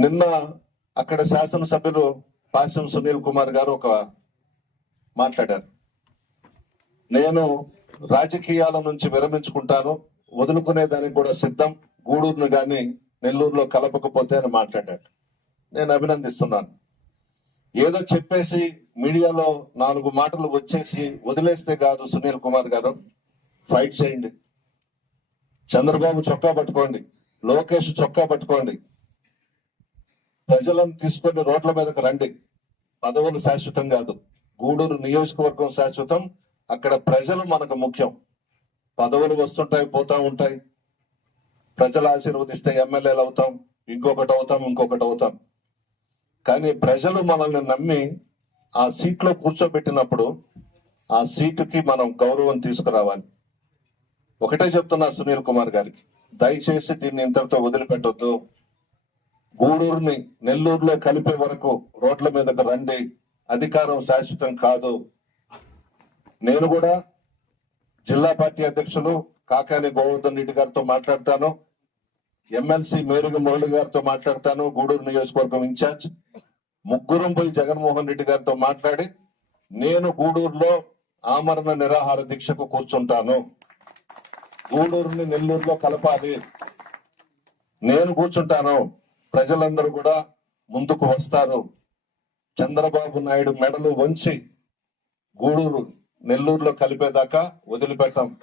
నిన్న అక్కడ శాసనసభ్యులు పాశం సునీల్ కుమార్ గారు ఒక మాట్లాడారు. నేను రాజకీయాల నుంచి విరమించుకుంటాను వదులుకునే దానికి కూడా సిద్ధం గూడూరును గాని నెల్లూరులో కలపకపోతే అని మాట్లాడాడు నేను అభినందిస్తున్నాను. ఏదో చెప్పేసి మీడియాలో నాలుగు మాటలు వచ్చేసి వదిలేస్తే కాదు సునీల్ కుమార్ గారు. ఫైట్ చేయండి. చంద్రబాబు చొక్కా పట్టుకోండి. లోకేష్ చొక్కా పట్టుకోండి. ప్రజలను తీసుకొని రోడ్ల మీదకి రండి. పదవులు శాశ్వతం కాదు. గూడూరు నియోజకవర్గం శాశ్వతం. అక్కడ ప్రజలు మనకు ముఖ్యం. పదవులు వస్తుంటాయి పోతా ఉంటాయి. ప్రజలు ఆశీర్వదిస్తే ఎమ్మెల్యేలు అవుతాం ఇంకొకటి అవుతాం ఇంకొకటి అవుతాం. కానీ ప్రజలు మనల్ని నమ్మి ఆ సీట్లో కూర్చోబెట్టినప్పుడు ఆ సీటుకి మనం గౌరవం తీసుకురావాలి. ఒకటే చెప్తున్నా సునీల్ కుమార్ గారికి. దయచేసి దీన్ని ఇంతటితో వదిలిపెట్టొద్దు. గూడూరుని నెల్లూరులో కలిపే వరకు రోడ్ల మీదకు రండి. అధికారం శాశ్వతం కాదు. నేను కూడా జిల్లా పార్టీ అధ్యక్షులు కాకాని గోవర్ధన్ రెడ్డి గారితో మాట్లాడతాను. ఎమ్మెల్సీ మేరుగు మురళి గారితో మాట్లాడతాను. గూడూరు నియోజకవర్గం ఇన్ఛార్జ్ ముగ్గురం పోయి జగన్మోహన్ రెడ్డి గారితో మాట్లాడి నేను గూడూరులో ఆమరణ నిరాహార దీక్షకు కూర్చుంటాను. గూడూరుని నెల్లూరులో కలపాలి. నేను కూర్చుంటాను. ప్రజలందరూ కూడా ముందుకు వస్తారు. చంద్రబాబు నాయుడు మెడలు వంచి గూడూరు నెల్లూరులో కలిపేదాకా వదిలిపెట్టాం.